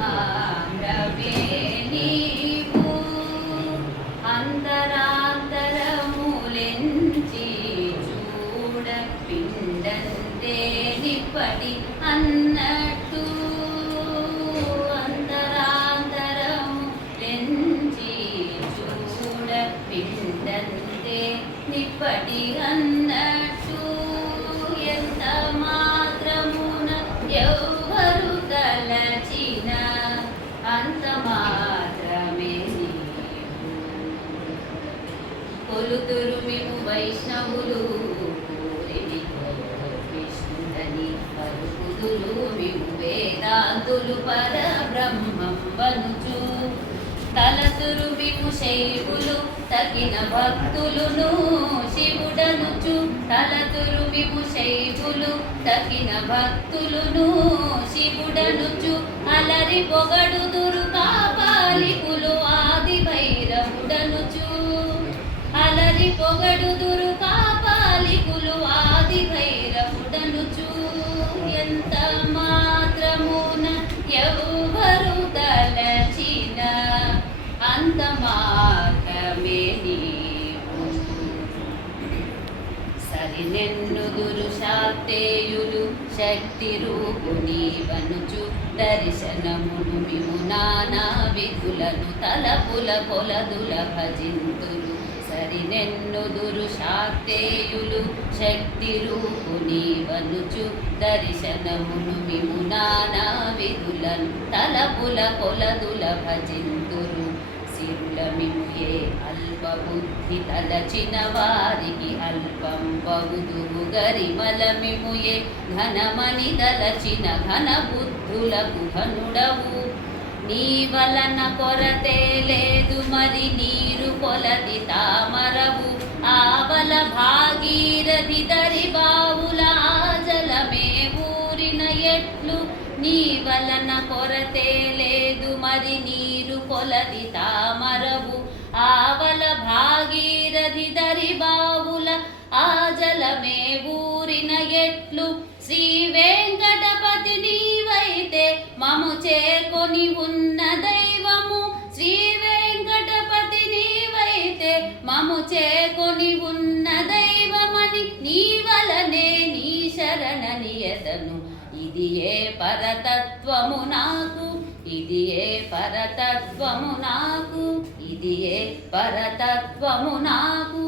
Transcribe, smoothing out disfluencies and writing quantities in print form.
మాత్రమే నీవు అంతరాంతరములెంచి చూడ పిండంతే నిప్పటి అన్నట్టు అంతరాంతరములెంచి చూడ పిండంతే నిప్పటి అన్నట్టు ఎంత మాత్రమున ఎవ్వరు తలచిన అంత మాత్రమే నీవు కొలుతురు మిము వైష్ణవులు విష్ణుదని పలుకుదురు మిము వేదాంతులు పరబ్రహ్మం వనుచు తలతురు మిము శైవులు తగిన భక్తులును శివుడనుచు తలతురు మిము శైవులు తగిన భక్తులును శివుడనుచు అలరి పొగడుదురు కాపాలికులు ఆది భైరవుడనుచు అలరి పొగడుదురు కాపాలికులు ఆది భైరవుడనుచు ఎంత మాత్రమున ఎవ్వరు తలచిన అంత మాత్రమే నీవు సరినెన్నుదురు శాక్తేయులు శక్తి రూపుని వనుచు దర్శనమును మిము నానా విధులను తలపుల కొలదుల భజింతులు సరినెన్నుదురు శాక్తేయులు శక్తి రూపుని వనుచు దర్శనమును మిము నానా విధులను తలపుల కొలదుల భజింతురు సిరుల మిము ఏ అల్ప బుద్ధి తలచిన వారికి అల్పం బగుదువు గరిమల మిము ఏ ఘనమని తలచిన ఘన బుద్ధులకు ఘనుడవు నీ వలన కొరతే లేదు మరి నీరు కొలది తామరవు ఆవల భాగీరథి దరి బావుల ఆజలమే ఊరిన ఎట్లు నీ వలన కొరతే లేదు మరి నీరు కొలది తామరవు ఆవల భాగీరథి దరి బావుల ఆజలమే ఊరిన ఎట్లు శ్రీ వెంకటపతి నీవైతే మము చేకొని ఉన్న దైవము శ్రీ వెంకటపతి నీవైతే మము చేకొని ఉన్న దైవమని నీ వలనే నీ శరణని ఎదను ఇది ఏ పరతత్వము నాకు ఇది ఏ పరతత్వము నాకు ఇది ఏ పరతత్వము నాకు